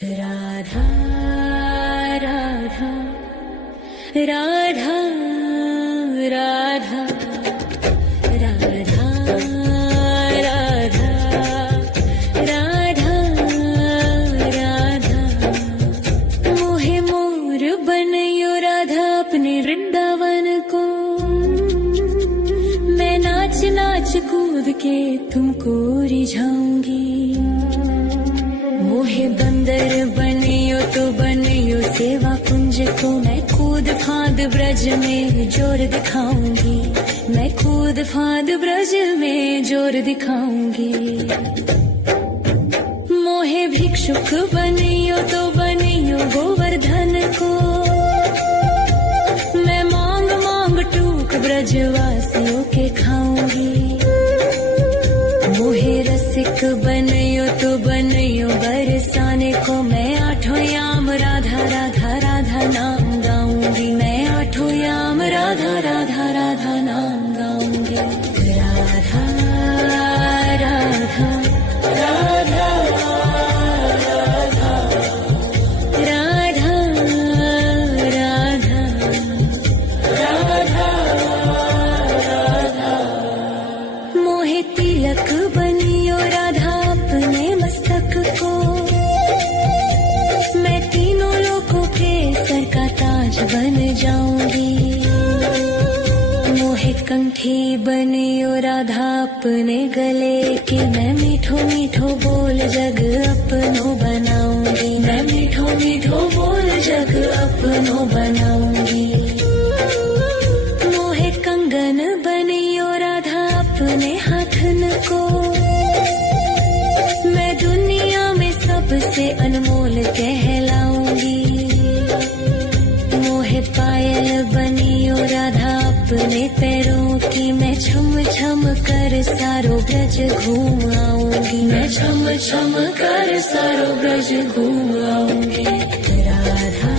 राधा राधा राधा राधा राधा राधा राधा राधा मोहे मोर बनयो राधा अपने वृंदावन को। मैं नाच नाच कूद के तुमको रिझाऊंगी। मोहे बंदर बनियो तो बनियो सेवा कुंज को। मैं कूद फांद ब्रज में जोर दिखाऊंगी। मैं कूद फांद ब्रज में जोर दिखाऊंगी। मोहे भिक्षुक बनियो तो बनियो गोवर्धन को। मैं मांग मांग टूक ब्रजवासियों के खाऊंगी। मोहे रसिक बनियो तो बनियो बरसाने को। मैं आठों याम राधा राधा राधा नाम गाऊंगी। मैं आठों याम राधा राधा राधा नाम गाऊंगी। राधा राधा राधा राधा राधा राधा राधा मोहे तिलक बनियो राधा अपने मस्तक को। मैं तीनों लोगों के सर का ताज बन जाऊंगी। मोहे कंठी बनियो राधा अपने गले की। मैं मीठो मीठो बोल जग अपनो बनाऊंगी। मैं मीठो मीठो बोल जग अपनो बनाऊंगी। मोहे कंगन बनियो राधा अपने हाथन को। मैं दुनिया में सबसे अनमोल कहलाऊंगी। मोहे पायल बनियो राधा अपने पैरों की। मैं छम छम कर सारो ब्रज घूम आऊंगी। मैं छम छम कर सारो ब्रज घूम आऊंगी। राधा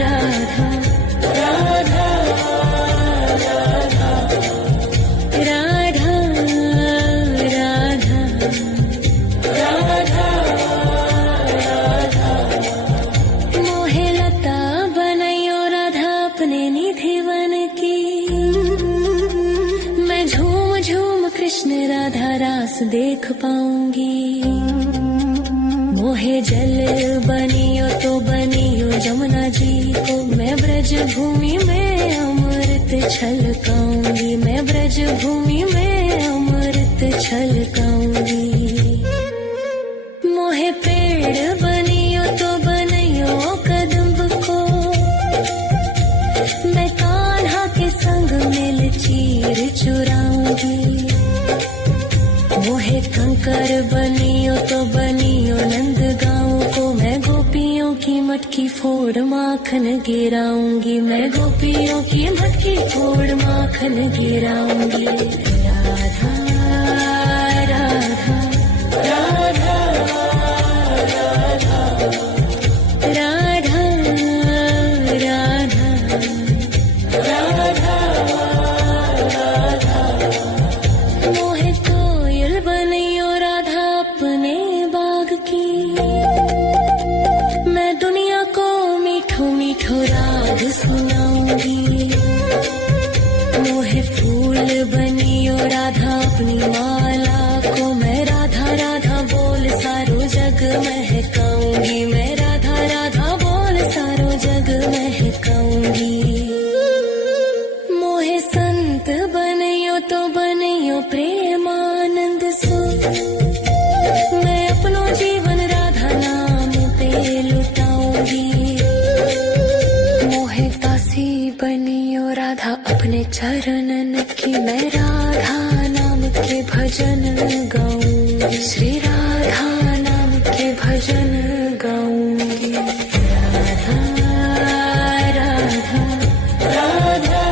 राधा राधा राधा राधा राधा राधा मोहे लता बनयो राधा अपने निधि वन की। मैं झूम झूम कृष्ण राधा रास देख पाऊंगी। मोहे जल बनियो तो बनियो जमुना जी को। मैं ब्रज भूमि में अमृत छलकाऊंगी। मैं ब्रज भूमि में अमृत छलकाऊंगी। मोहे पेड़ बनियो तो बनियो कदम्ब को। मैं कान्हा के संग मिल चीर चुराऊंगी। मोहे कंकर बनियो तो बनियो नंद गाँव को। मैं गोपियों की मटकी फोड़ माखन गिराऊंगी। मैं गोपियों की मटकी फोड़ माखन गिराऊंगी। राधा राधा राधा राधा राधा राधा राधा मोहे कोयल बनियो राधा अपने बाग की। मैं दुनिया को मीठो मीठो राग सुनाऊंगी। मोहे फूल बनियो राधा अपनी माला को। मैं राधा राधा बोल सारो जग महकाऊंगी। मैं राधा राधा बोल सारो जग महकाऊंगी। मोहे संत बनियो तो बनियो प्रेमानंद सो। मैं अपनो जीवन राधा नाम पे लुटाऊंगी। मोहे दासी बनियो राधा अपने चरणन की। मैं राधा नाम के भजन गाऊंगी। श्री राधा नाम के भजन गाऊंगी। राधा राधा राधा राधा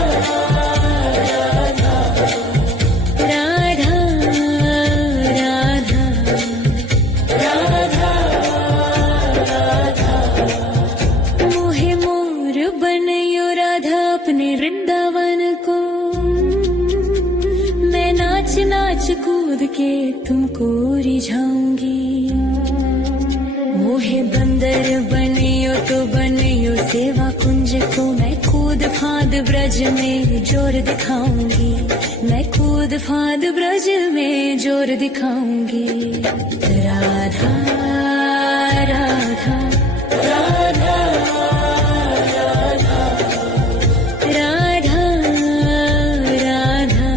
राधा राधा राधा मोहे मोर बनयो राधा अपने वृंदावन को। मैं नाच नाच कूद के तुमको रिझाऊंगी। मोहे सेवा कुंज को मैं कूद फांद ब्रज में जोर दिखाऊंगी, मैं कूद फांद ब्रज में जोर दिखाऊंगी। राधा राधा राधा राधा राधा राधा राधा।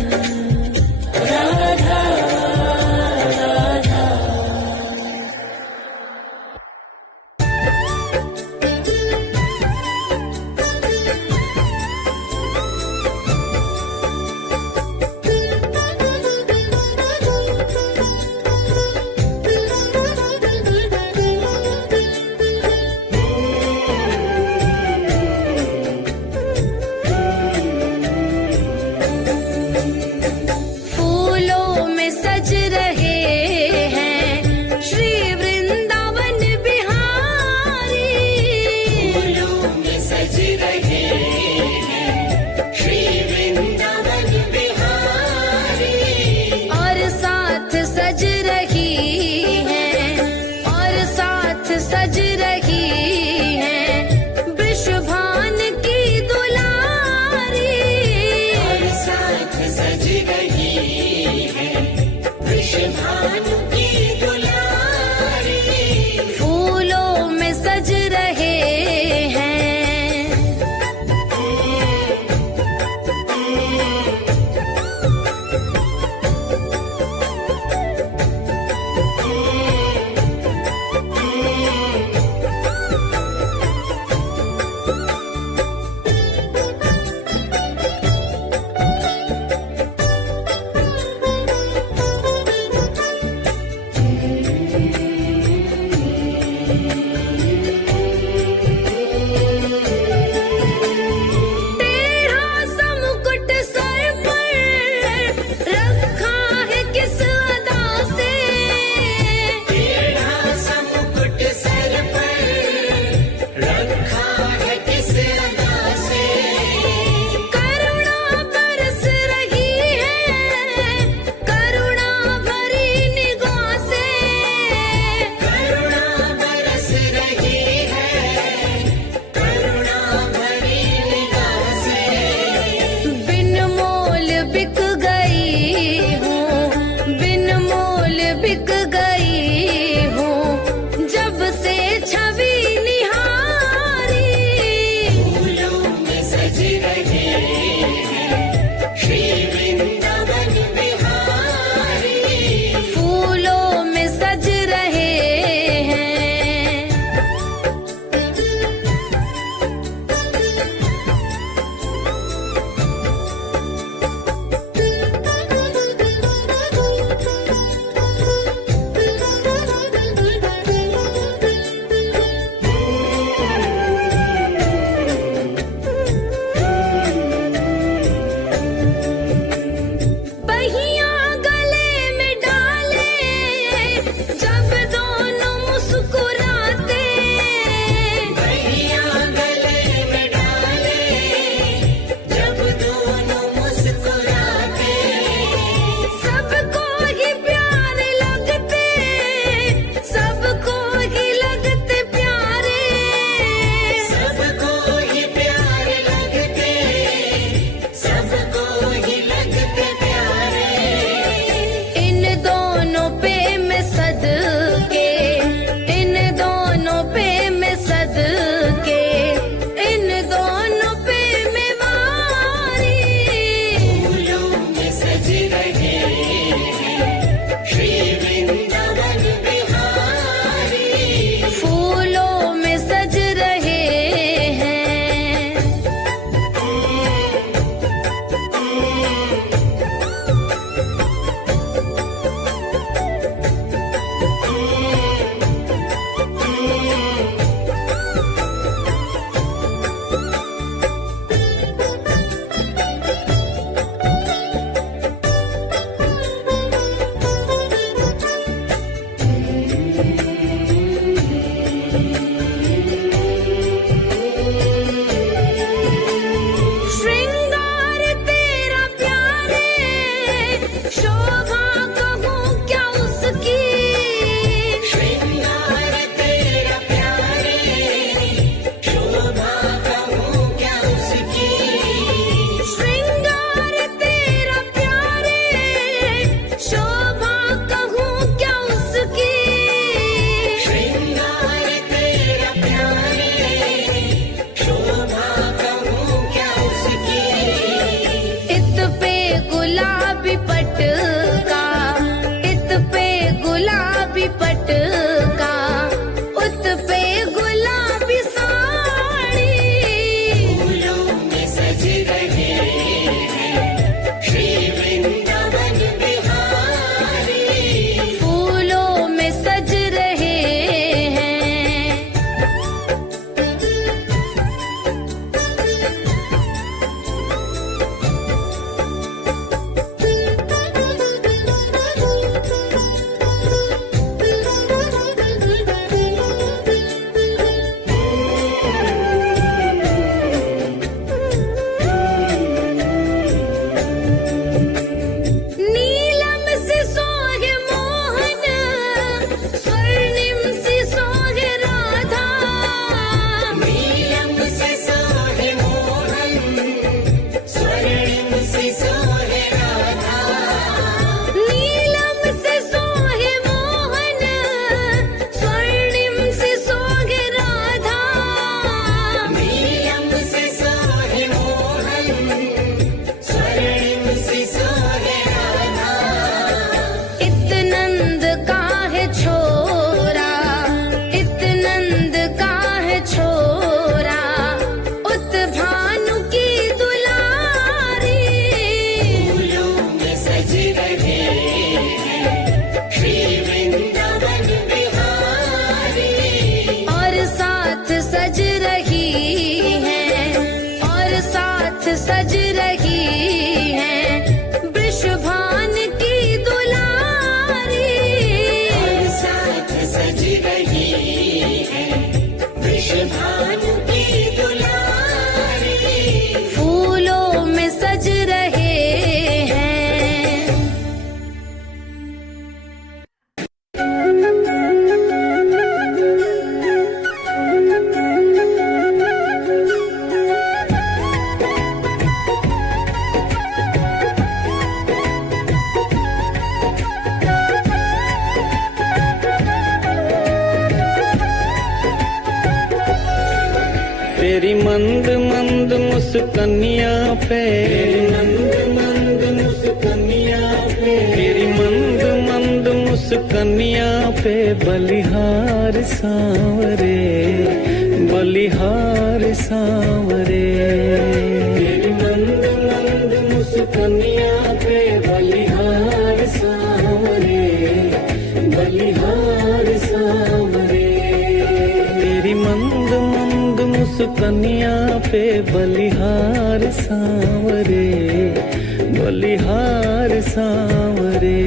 रही है वृषभानु की दुलारी, फूलों में सज रहे हैं। तेरी मंद मंद मुस्कनिया पे, मंद मंद मुस्कनिया पे, तेरी मंद मंद मुस्कनिया पे बलिहार सांवरे, बलिहार सांवरे। तेरी मंद मंद मुस्कनिया पे बलिहार सांवरे, बलिहार सांवरे। तेरी मंद मंद मुस्कनिया पे बलिहार सांवरे, बलिहार सांवरे।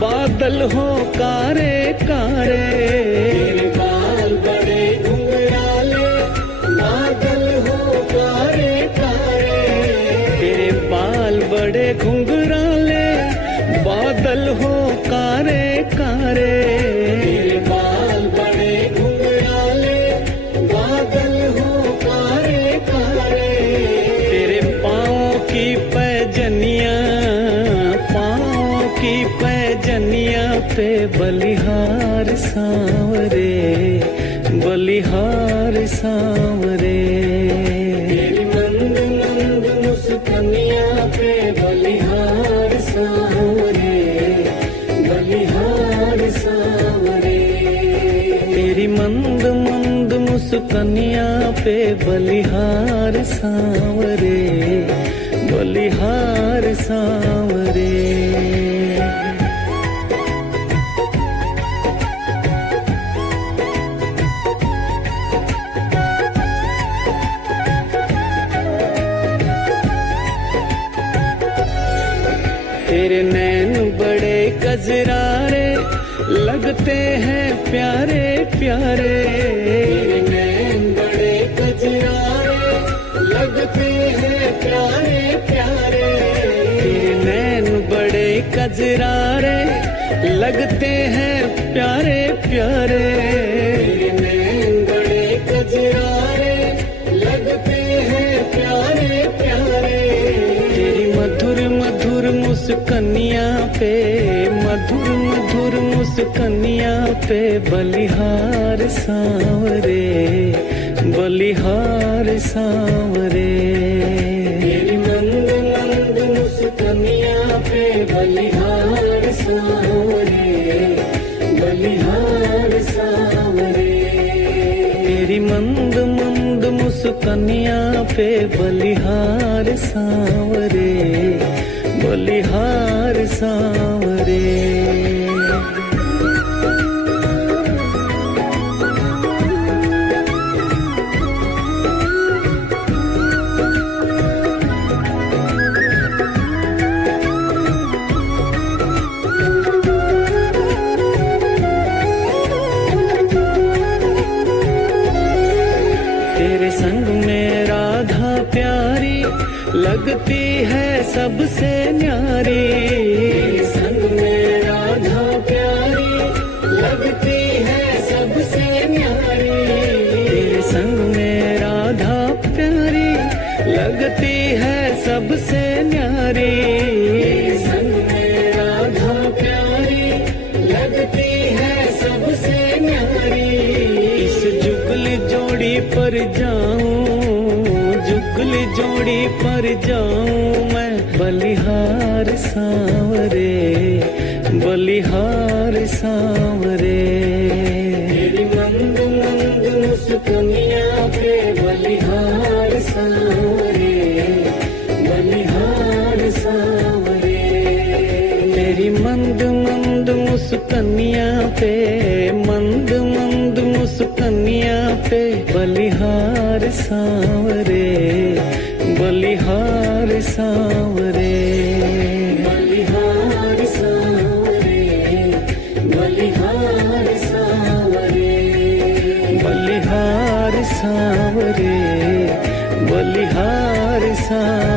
बादल हो कारे कारे, तेरे बाल बड़े घुंघराले, बादल हो कारे कारे। तेरे बाल बड़े घुंघराले, बादल हो कारे कारे। तेरे बाल बड़े घुंघराले, बादल हो कारे कारे। तेरे पाँव की पैजनिया, पाँव की पैजनिया पे बलिहार सांवरे, बलिहार सांवरे। तेरी मंद मंद मुस्कनिया पे बलिहार सांवरे, बलिहार सांवरे। तेरी मंद मंद मुस्कनिया पे बलिहार सांवरे, बलिहार सांवरे। तेरे नैन बड़े कजरारे, लगते हैं प्यारे प्यारे। तेरे नैन बड़े कजरारे, लगते हैं प्यारे प्यारे। तेरे नैन बड़े कजरारे, लगते हैं प्यारे प्यारे। तेरे नैन बड़े कजरारे, लगते हैं प्यारे प्यारे। तेरी मधुर मधुर मुस्कनिया पे, मधुर मधुर मुस्कनिया पे बलिहार सांवरे, बलिहार सांवरे। तेरी मंद मंद मुस्कनिया पे बलिहार सांवरे, बलिहार सांवरे। तेरी मंद मंद मुस्कनिया पे बलिहार सांवरे, बलिहार सांवरे। तेरे संग में राधा प्यारी, लगती है सबसे न्यारी। तेरे संग में राधा प्यारी, लगती है सबसे न्यारी। तेरे संग में राधा प्यारी, लगती है सबसे न्यारी। तेरे संग में राधा प्यारी, लगती है सबसे न्यारी। इस जुगल जोड़ी पर जाऊं, जुगल जोड़ी पर जाऊं मैं, बलिहार सांवरे, बलिहार सांवरे। तेरी मंद मंद मुस्कनिया पे बलिहार सांवरे, मुस्कनिया पे, मंद मंद मुस्कनिया पे, बलिहार सांवरे, बलिहार सांवरे, बलिहार सांवरे, बलिहार सांवरे, बलिहार सांवरे, बलिहार सांवरे।